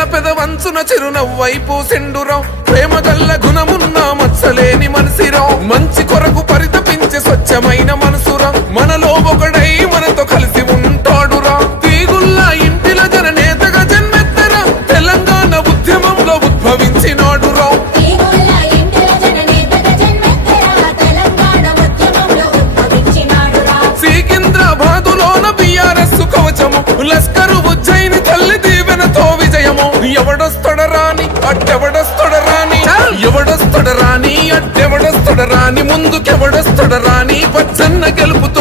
పేదల పెదవంచున చిరునవ్వైపు సెండురావు. ప్రేమ గల్ల గుణమున్న మత్సలేని మనసిరావు. మంచి కొరకు పరితపించే స్వచ్ఛమైన మనసురా మనలో ఒకడై మనతో కలిసి ఉంటాడురా. తీగుల్లా ఇంటిల జననేతగా జన్మెత్తరా. తెలంగాణ ఉద్యమంలో ఉద్భవించినాడురా. ఎవడొస్తడరాని అట్టెవడొస్తడరాని ఎవడొస్తడరాని అట్టెవడొస్తడరాని ముందుకెవడొస్తడరాని పచ్చన్న గెలుపుతో